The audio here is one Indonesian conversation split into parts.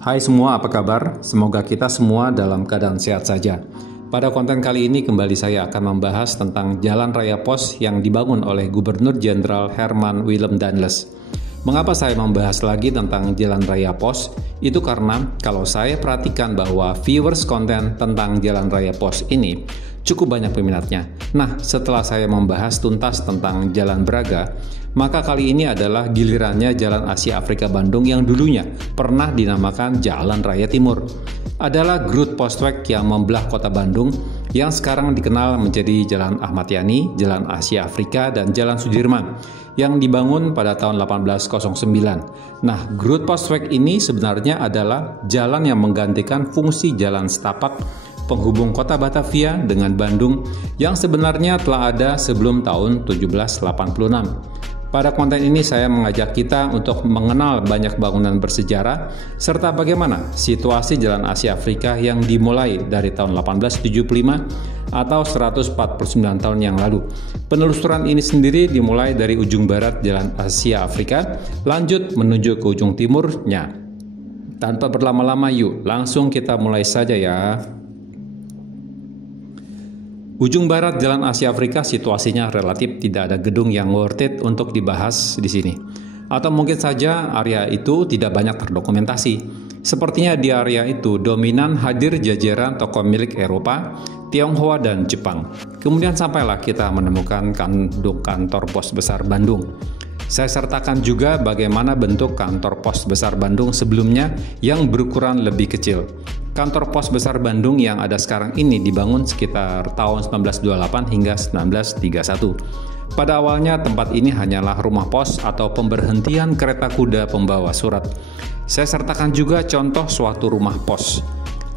Hai semua, apa kabar? Semoga kita semua dalam keadaan sehat saja. Pada konten kali ini kembali saya akan membahas tentang Jalan Raya Pos yang dibangun oleh Gubernur Jenderal Herman Willem Danles. Mengapa saya membahas lagi tentang Jalan Raya Pos? Itu karena kalau saya perhatikan bahwa viewers konten tentang Jalan Raya Pos ini cukup banyak peminatnya. Nah, setelah saya membahas tuntas tentang Jalan Braga, maka kali ini adalah gilirannya Jalan Asia Afrika Bandung yang dulunya pernah dinamakan Jalan Raya Timur. Adalah Groot Postweg yang membelah kota Bandung yang sekarang dikenal menjadi Jalan Ahmad Yani, Jalan Asia Afrika, dan Jalan Sudirman yang dibangun pada tahun 1809. Nah, Groot Postweg ini sebenarnya adalah jalan yang menggantikan fungsi jalan setapak penghubung kota Batavia dengan Bandung yang sebenarnya telah ada sebelum tahun 1786. Pada konten ini saya mengajak kita untuk mengenal banyak bangunan bersejarah serta bagaimana situasi Jalan Asia Afrika yang dimulai dari tahun 1875 atau 149 tahun yang lalu. Penelusuran ini sendiri dimulai dari ujung barat Jalan Asia Afrika, lanjut menuju ke ujung timurnya. Tanpa berlama-lama yuk, langsung kita mulai saja ya. Ujung barat Jalan Asia Afrika situasinya relatif tidak ada gedung yang worth it untuk dibahas di sini. Atau mungkin saja area itu tidak banyak terdokumentasi. Sepertinya di area itu dominan hadir jajaran toko milik Eropa, Tionghoa, dan Jepang. Kemudian sampailah kita menemukan kantor pos besar Bandung. Saya sertakan juga bagaimana bentuk kantor pos besar Bandung sebelumnya yang berukuran lebih kecil. Kantor pos besar Bandung yang ada sekarang ini dibangun sekitar tahun 1928 hingga 1931. Pada awalnya tempat ini hanyalah rumah pos atau pemberhentian kereta kuda pembawa surat. Saya sertakan juga contoh suatu rumah pos.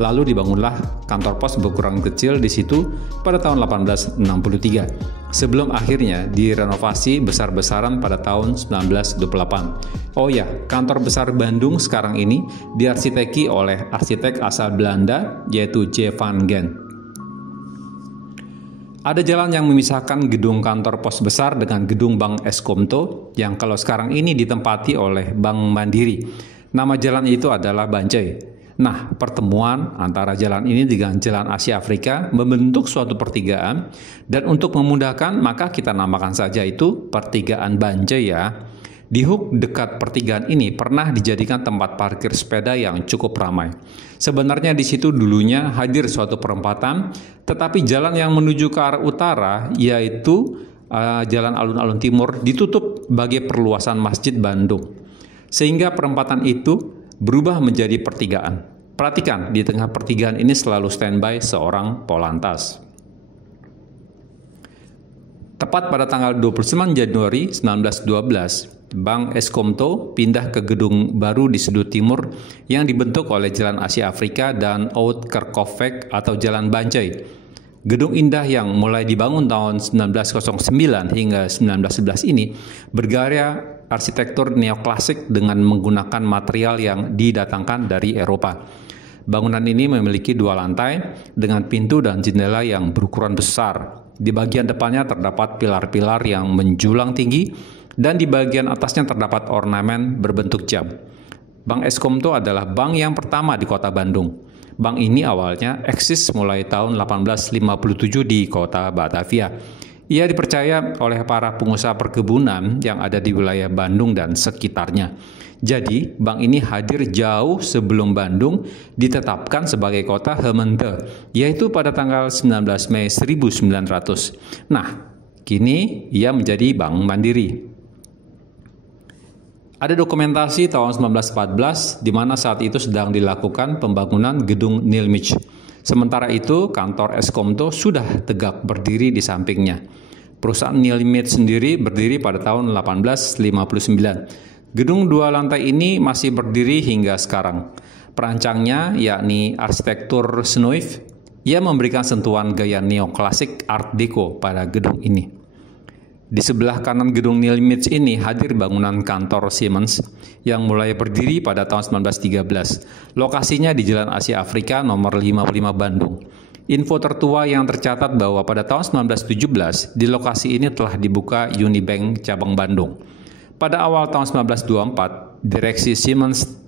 Lalu dibangunlah kantor pos berukuran kecil di situ pada tahun 1863. Sebelum akhirnya direnovasi besar-besaran pada tahun 1928. Oh ya, kantor besar Bandung sekarang ini diarsiteki oleh arsitek asal Belanda yaitu J. van Gent. Ada jalan yang memisahkan gedung kantor pos besar dengan gedung Bank Eskomto yang kalau sekarang ini ditempati oleh Bank Mandiri. Nama jalan itu adalah Bancai. Nah, pertemuan antara jalan ini dengan Jalan Asia Afrika membentuk suatu pertigaan dan untuk memudahkan maka kita namakan saja itu pertigaan Bancai ya. Di hook dekat pertigaan ini pernah dijadikan tempat parkir sepeda yang cukup ramai. Sebenarnya di situ dulunya hadir suatu perempatan, tetapi jalan yang menuju ke arah utara yaitu Jalan Alun-Alun Timur ditutup bagi perluasan Masjid Bandung. Sehingga perempatan itu berubah menjadi pertigaan. Perhatikan, di tengah pertigaan ini selalu standby seorang polantas. Tepat pada tanggal 29 Januari 1912, Bank Eskomto pindah ke gedung baru di sudut timur yang dibentuk oleh Jalan Asia Afrika dan Oud Kerkhoffsweg atau Jalan Bancai. Gedung indah yang mulai dibangun tahun 1909 hingga 1911 ini bergaya arsitektur neoklasik dengan menggunakan material yang didatangkan dari Eropa. Bangunan ini memiliki 2 lantai dengan pintu dan jendela yang berukuran besar. Di bagian depannya terdapat pilar-pilar yang menjulang tinggi dan di bagian atasnya terdapat ornamen berbentuk jam. Bank Eskomto adalah bank yang pertama di kota Bandung. Bank ini awalnya eksis mulai tahun 1857 di kota Batavia. Ia dipercaya oleh para pengusaha perkebunan yang ada di wilayah Bandung dan sekitarnya. Jadi, bank ini hadir jauh sebelum Bandung ditetapkan sebagai kota Gemeente, yaitu pada tanggal 19 Mei 1900. Nah, kini ia menjadi Bank Mandiri. Ada dokumentasi tahun 1914 di mana saat itu sedang dilakukan pembangunan gedung Nilmich. Sementara itu, kantor Eskomto sudah tegak berdiri di sampingnya. Perusahaan Nilmich sendiri berdiri pada tahun 1859. Gedung 2 lantai ini masih berdiri hingga sekarang. Perancangnya yakni arsitektur Snoeif, ia memberikan sentuhan gaya neoklasik Art Deco pada gedung ini. Di sebelah kanan gedung Nilmich ini hadir bangunan kantor Siemens yang mulai berdiri pada tahun 1913. Lokasinya di Jalan Asia Afrika nomor 55 Bandung. Info tertua yang tercatat bahwa pada tahun 1917 di lokasi ini telah dibuka Unibank cabang Bandung. Pada awal tahun 1924, direksi Siemens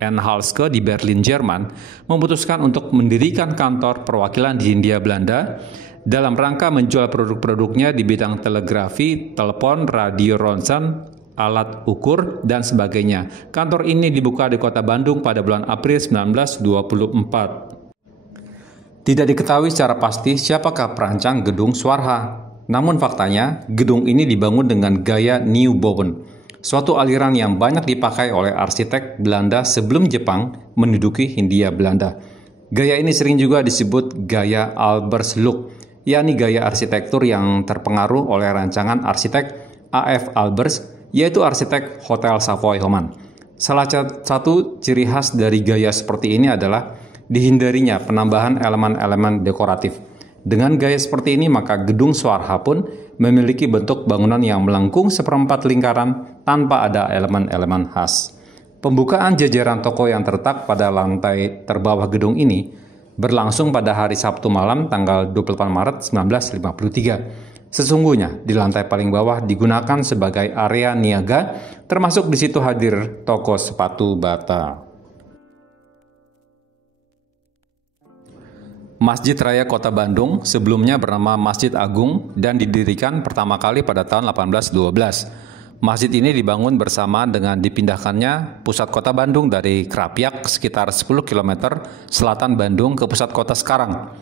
and Halske di Berlin, Jerman, memutuskan untuk mendirikan kantor perwakilan di Hindia Belanda dalam rangka menjual produk-produknya di bidang telegrafi, telepon, radio ronsen, alat ukur, dan sebagainya. Kantor ini dibuka di kota Bandung pada bulan April 1924. Tidak diketahui secara pasti siapakah perancang gedung Swarha. Namun faktanya, gedung ini dibangun dengan gaya Nieuwbouwen, suatu aliran yang banyak dipakai oleh arsitek Belanda sebelum Jepang menduduki Hindia Belanda. Gaya ini sering juga disebut gaya Albers look, yakni gaya arsitektur yang terpengaruh oleh rancangan arsitek A.F. Albers, yaitu arsitek Hotel Savoy Homan. Salah satu ciri khas dari gaya seperti ini adalah dihindarinya penambahan elemen-elemen dekoratif. Dengan gaya seperti ini, maka gedung Swarha pun memiliki bentuk bangunan yang melengkung seperempat lingkaran tanpa ada elemen-elemen khas. Pembukaan jajaran toko yang terletak pada lantai terbawah gedung ini berlangsung pada hari Sabtu malam tanggal 28 Maret 1953. Sesungguhnya di lantai paling bawah digunakan sebagai area niaga, termasuk di situ hadir toko sepatu bata. Masjid Raya Kota Bandung sebelumnya bernama Masjid Agung dan didirikan pertama kali pada tahun 1812. Masjid ini dibangun bersamaan dengan dipindahkannya pusat kota Bandung dari Krapyak sekitar 10 km selatan Bandung ke pusat kota sekarang.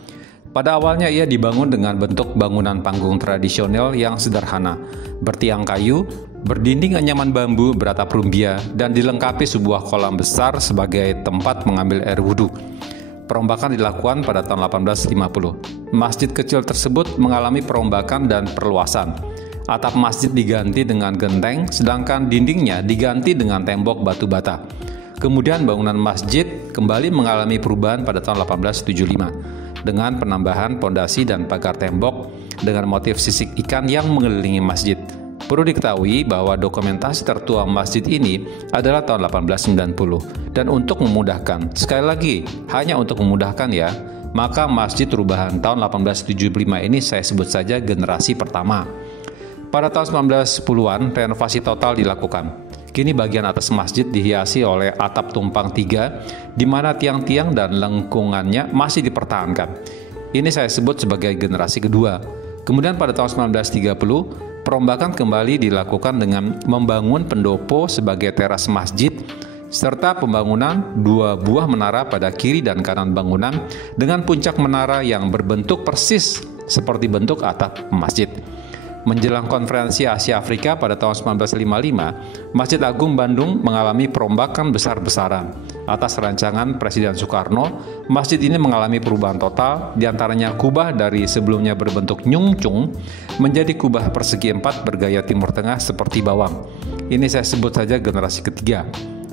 Pada awalnya ia dibangun dengan bentuk bangunan panggung tradisional yang sederhana, bertiang kayu, berdinding anyaman bambu beratap rumbia, dan dilengkapi sebuah kolam besar sebagai tempat mengambil air wudhu. Perombakan dilakukan pada tahun 1850. Masjid kecil tersebut mengalami perombakan dan perluasan. Atap masjid diganti dengan genteng, sedangkan dindingnya diganti dengan tembok batu bata. Kemudian bangunan masjid kembali mengalami perubahan pada tahun 1875 dengan penambahan pondasi dan pagar tembok dengan motif sisik ikan yang mengelilingi masjid. Perlu diketahui bahwa dokumentasi tertua masjid ini adalah tahun 1890. Dan untuk memudahkan, sekali lagi, hanya untuk memudahkan ya, maka masjid perubahan tahun 1875 ini saya sebut saja generasi pertama. Pada tahun 1910-an, renovasi total dilakukan. Kini bagian atas masjid dihiasi oleh atap tumpang tiga, di mana tiang-tiang dan lengkungannya masih dipertahankan. Ini saya sebut sebagai generasi kedua. Kemudian pada tahun 1930, perombakan kembali dilakukan dengan membangun pendopo sebagai teras masjid, serta pembangunan 2 buah menara pada kiri dan kanan bangunan dengan puncak menara yang berbentuk persis seperti bentuk atap masjid. Menjelang konferensi Asia Afrika pada tahun 1955, Masjid Agung Bandung mengalami perombakan besar-besaran. Atas rancangan Presiden Soekarno, masjid ini mengalami perubahan total, diantaranya kubah dari sebelumnya berbentuk nyungcung menjadi kubah persegi 4 bergaya Timur Tengah seperti bawang. Ini saya sebut saja generasi ketiga.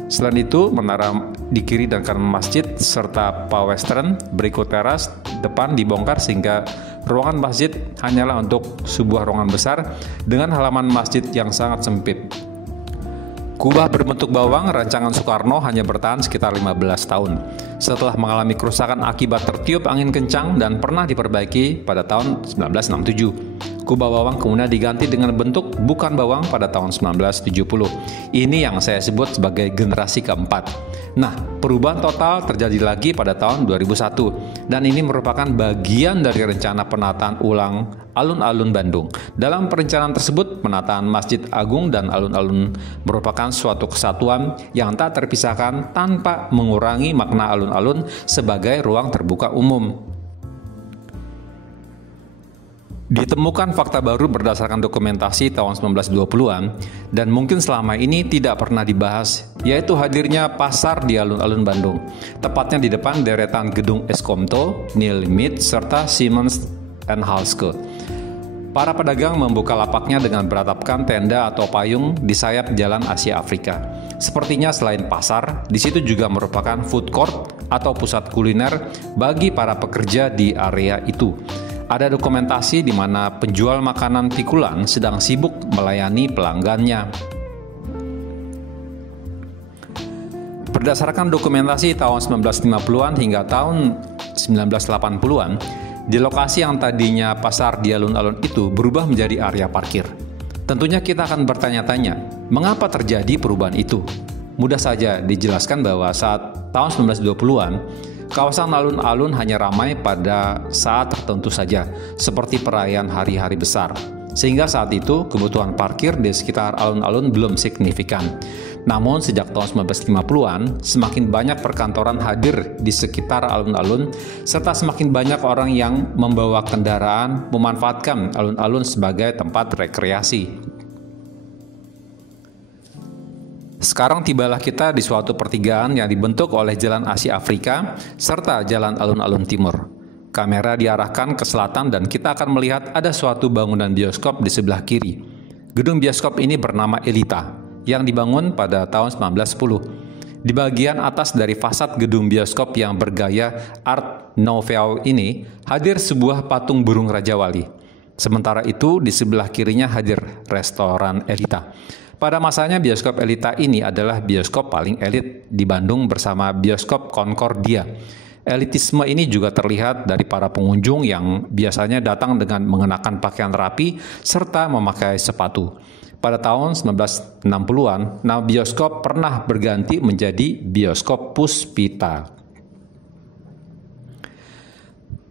Selain itu, menara di kiri dan kanan masjid serta pawestren berikut teras depan dibongkar sehingga ruangan masjid hanyalah untuk sebuah ruangan besar dengan halaman masjid yang sangat sempit. Kubah berbentuk bawang rancangan Soekarno hanya bertahan sekitar 15 tahun. Setelah mengalami kerusakan akibat tertiup angin kencang dan pernah diperbaiki pada tahun 1967. Kubah bawang kemudian diganti dengan bentuk bukan bawang pada tahun 1970. Ini yang saya sebut sebagai generasi keempat. Nah, perubahan total terjadi lagi pada tahun 2001 dan ini merupakan bagian dari rencana penataan ulang alun-alun Bandung. Dalam perencanaan tersebut, penataan Masjid Agung dan alun-alun merupakan suatu kesatuan yang tak terpisahkan tanpa mengurangi makna alun-alun sebagai ruang terbuka umum. Ditemukan fakta baru berdasarkan dokumentasi tahun 1920-an dan mungkin selama ini tidak pernah dibahas, yaitu hadirnya pasar di alun-alun Bandung, tepatnya di depan deretan gedung Eskomto, Nilmit, serta Siemens & Halske. Para pedagang membuka lapaknya dengan beratapkan tenda atau payung di sayap Jalan Asia Afrika. Sepertinya selain pasar, di situ juga merupakan food court atau pusat kuliner bagi para pekerja di area itu. Ada dokumentasi di mana penjual makanan pikulan sedang sibuk melayani pelanggannya. Berdasarkan dokumentasi tahun 1950-an hingga tahun 1980-an, di lokasi yang tadinya pasar di alun-alun itu berubah menjadi area parkir. Tentunya kita akan bertanya-tanya, mengapa terjadi perubahan itu? Mudah saja dijelaskan bahwa saat tahun 1920-an, kawasan alun-alun hanya ramai pada saat tertentu saja, seperti perayaan hari-hari besar. Sehingga saat itu kebutuhan parkir di sekitar alun-alun belum signifikan. Namun sejak tahun 1950-an, semakin banyak perkantoran hadir di sekitar alun-alun, serta semakin banyak orang yang membawa kendaraan memanfaatkan alun-alun sebagai tempat rekreasi. Sekarang tibalah kita di suatu pertigaan yang dibentuk oleh Jalan Asia Afrika serta Jalan Alun-Alun Timur. Kamera diarahkan ke selatan dan kita akan melihat ada suatu bangunan bioskop di sebelah kiri. Gedung bioskop ini bernama Elita, yang dibangun pada tahun 1910. Di bagian atas dari fasad gedung bioskop yang bergaya Art Nouveau ini, hadir sebuah patung burung Raja Wali. Sementara itu, di sebelah kirinya hadir restoran Elita. Pada masanya bioskop Elita ini adalah bioskop paling elit di Bandung bersama bioskop Concordia. Elitisme ini juga terlihat dari para pengunjung yang biasanya datang dengan mengenakan pakaian rapi serta memakai sepatu. Pada tahun 1960-an, nama bioskop pernah berganti menjadi Bioskop Puspita.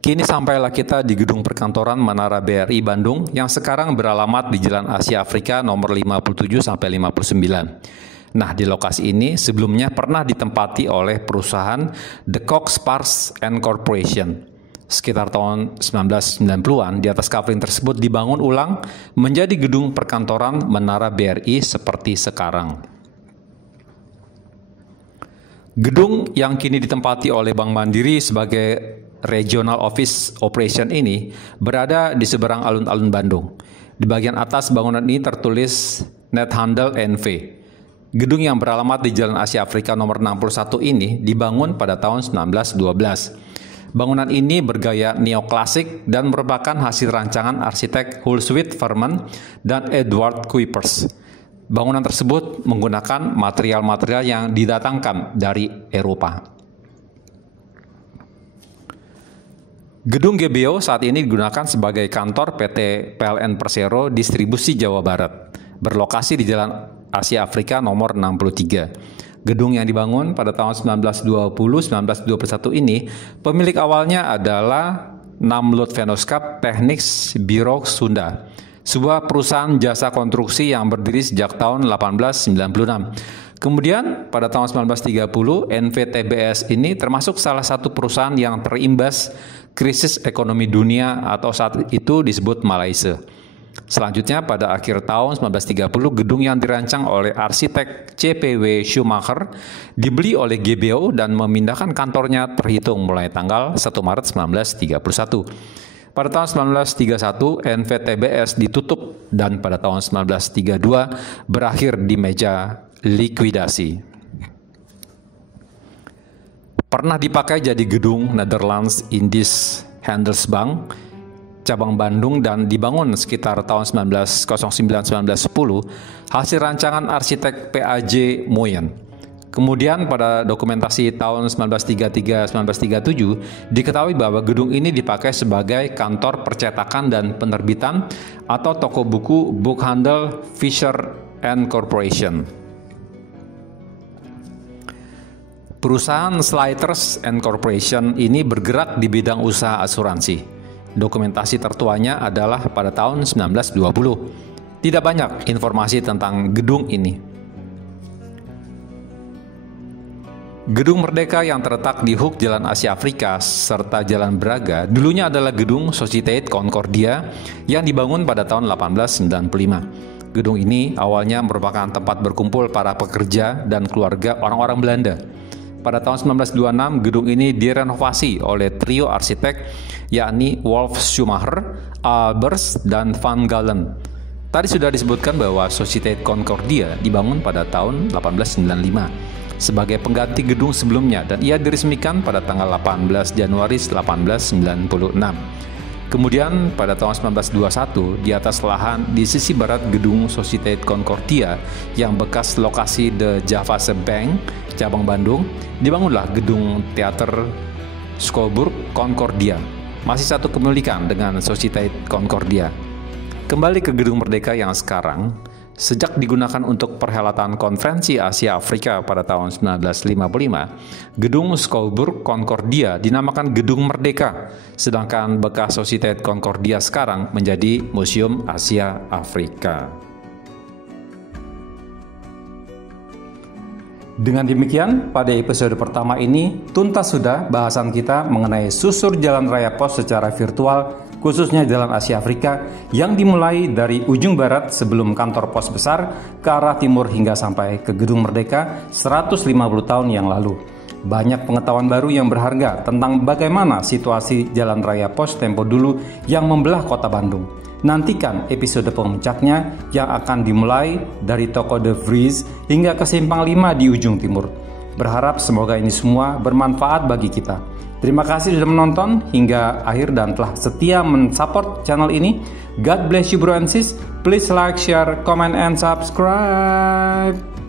Kini sampailah kita di gedung perkantoran Menara BRI Bandung yang sekarang beralamat di Jalan Asia Afrika nomor 57-59. Nah, di lokasi ini sebelumnya pernah ditempati oleh perusahaan The Cox Sparks and Corporation. Sekitar tahun 1990-an, di atas kafling tersebut dibangun ulang menjadi gedung perkantoran Menara BRI seperti sekarang. Gedung yang kini ditempati oleh Bank Mandiri sebagai Regional Office Operation ini berada di seberang alun-alun Bandung. Di bagian atas bangunan ini tertulis Nethandel NV. Gedung yang beralamat di Jalan Asia Afrika nomor 61 ini dibangun pada tahun 1912. Bangunan ini bergaya neoklasik dan merupakan hasil rancangan arsitek Hulswit Verman dan Edward Kuipers. Bangunan tersebut menggunakan material-material yang didatangkan dari Eropa. Gedung GBO saat ini digunakan sebagai kantor PT PLN Persero Distribusi Jawa Barat, berlokasi di Jalan Asia Afrika nomor 63. Gedung yang dibangun pada tahun 1920-1921 ini, pemilik awalnya adalah Namlut Vennoskap Technics Biro Sunda, sebuah perusahaan jasa konstruksi yang berdiri sejak tahun 1896. Kemudian pada tahun 1930, NVTBS ini termasuk salah satu perusahaan yang terimbas krisis ekonomi dunia atau saat itu disebut Malaysia. Selanjutnya pada akhir tahun 1930, gedung yang dirancang oleh arsitek CPW Schumacher dibeli oleh GBO dan memindahkan kantornya terhitung mulai tanggal 1 Maret 1931. Pada tahun 1931, NVTBS ditutup dan pada tahun 1932 berakhir di meja likuidasi. Pernah dipakai jadi gedung Netherlands Indies Handelsbank cabang Bandung dan dibangun sekitar tahun 1909-1910 hasil rancangan arsitek PAJ Moyen. Kemudian pada dokumentasi tahun 1933-1937 diketahui bahwa gedung ini dipakai sebagai kantor percetakan dan penerbitan atau toko buku Boekhandel Fisher and Corporation. Perusahaan Slighters and Corporation ini bergerak di bidang usaha asuransi. Dokumentasi tertuanya adalah pada tahun 1920. Tidak banyak informasi tentang gedung ini. Gedung Merdeka yang terletak di hook Jalan Asia Afrika serta Jalan Braga dulunya adalah gedung Societe Concordia yang dibangun pada tahun 1895. Gedung ini awalnya merupakan tempat berkumpul para pekerja dan keluarga orang-orang Belanda. Pada tahun 1926, gedung ini direnovasi oleh trio arsitek yakni Wolf Schumacher, Albers, dan Van Galen. Tadi sudah disebutkan bahwa Societe Concordia dibangun pada tahun 1895 sebagai pengganti gedung sebelumnya dan ia diresmikan pada tanggal 18 Januari 1896. Kemudian pada tahun 1921 di atas lahan di sisi barat gedung Societe Concordia yang bekas lokasi The Javase Bank cabang Bandung dibangunlah gedung teater Skoburg Concordia, masih satu kepemilikan dengan Societe Concordia. Kembali ke gedung Merdeka yang sekarang, Sejak digunakan untuk perhelatan Konferensi Asia Afrika pada tahun 1955, Gedung Schouwburg Concordia dinamakan Gedung Merdeka, sedangkan bekas Société Concordia sekarang menjadi Museum Asia Afrika. Dengan demikian, pada episode pertama ini, tuntas sudah bahasan kita mengenai susur jalan raya pos secara virtual, khususnya Jalan Asia Afrika, yang dimulai dari ujung barat sebelum kantor pos besar ke arah timur hingga sampai ke Gedung Merdeka 150 tahun yang lalu. Banyak pengetahuan baru yang berharga tentang bagaimana situasi jalan raya pos tempo dulu yang membelah kota Bandung. Nantikan episode pemuncaknya yang akan dimulai dari Toko De Vries hingga ke Simpang 5 di ujung timur. Berharap semoga ini semua bermanfaat bagi kita. Terima kasih sudah menonton hingga akhir dan telah setia mensupport channel ini. God bless you bro and sis. Please like, share, comment, and subscribe.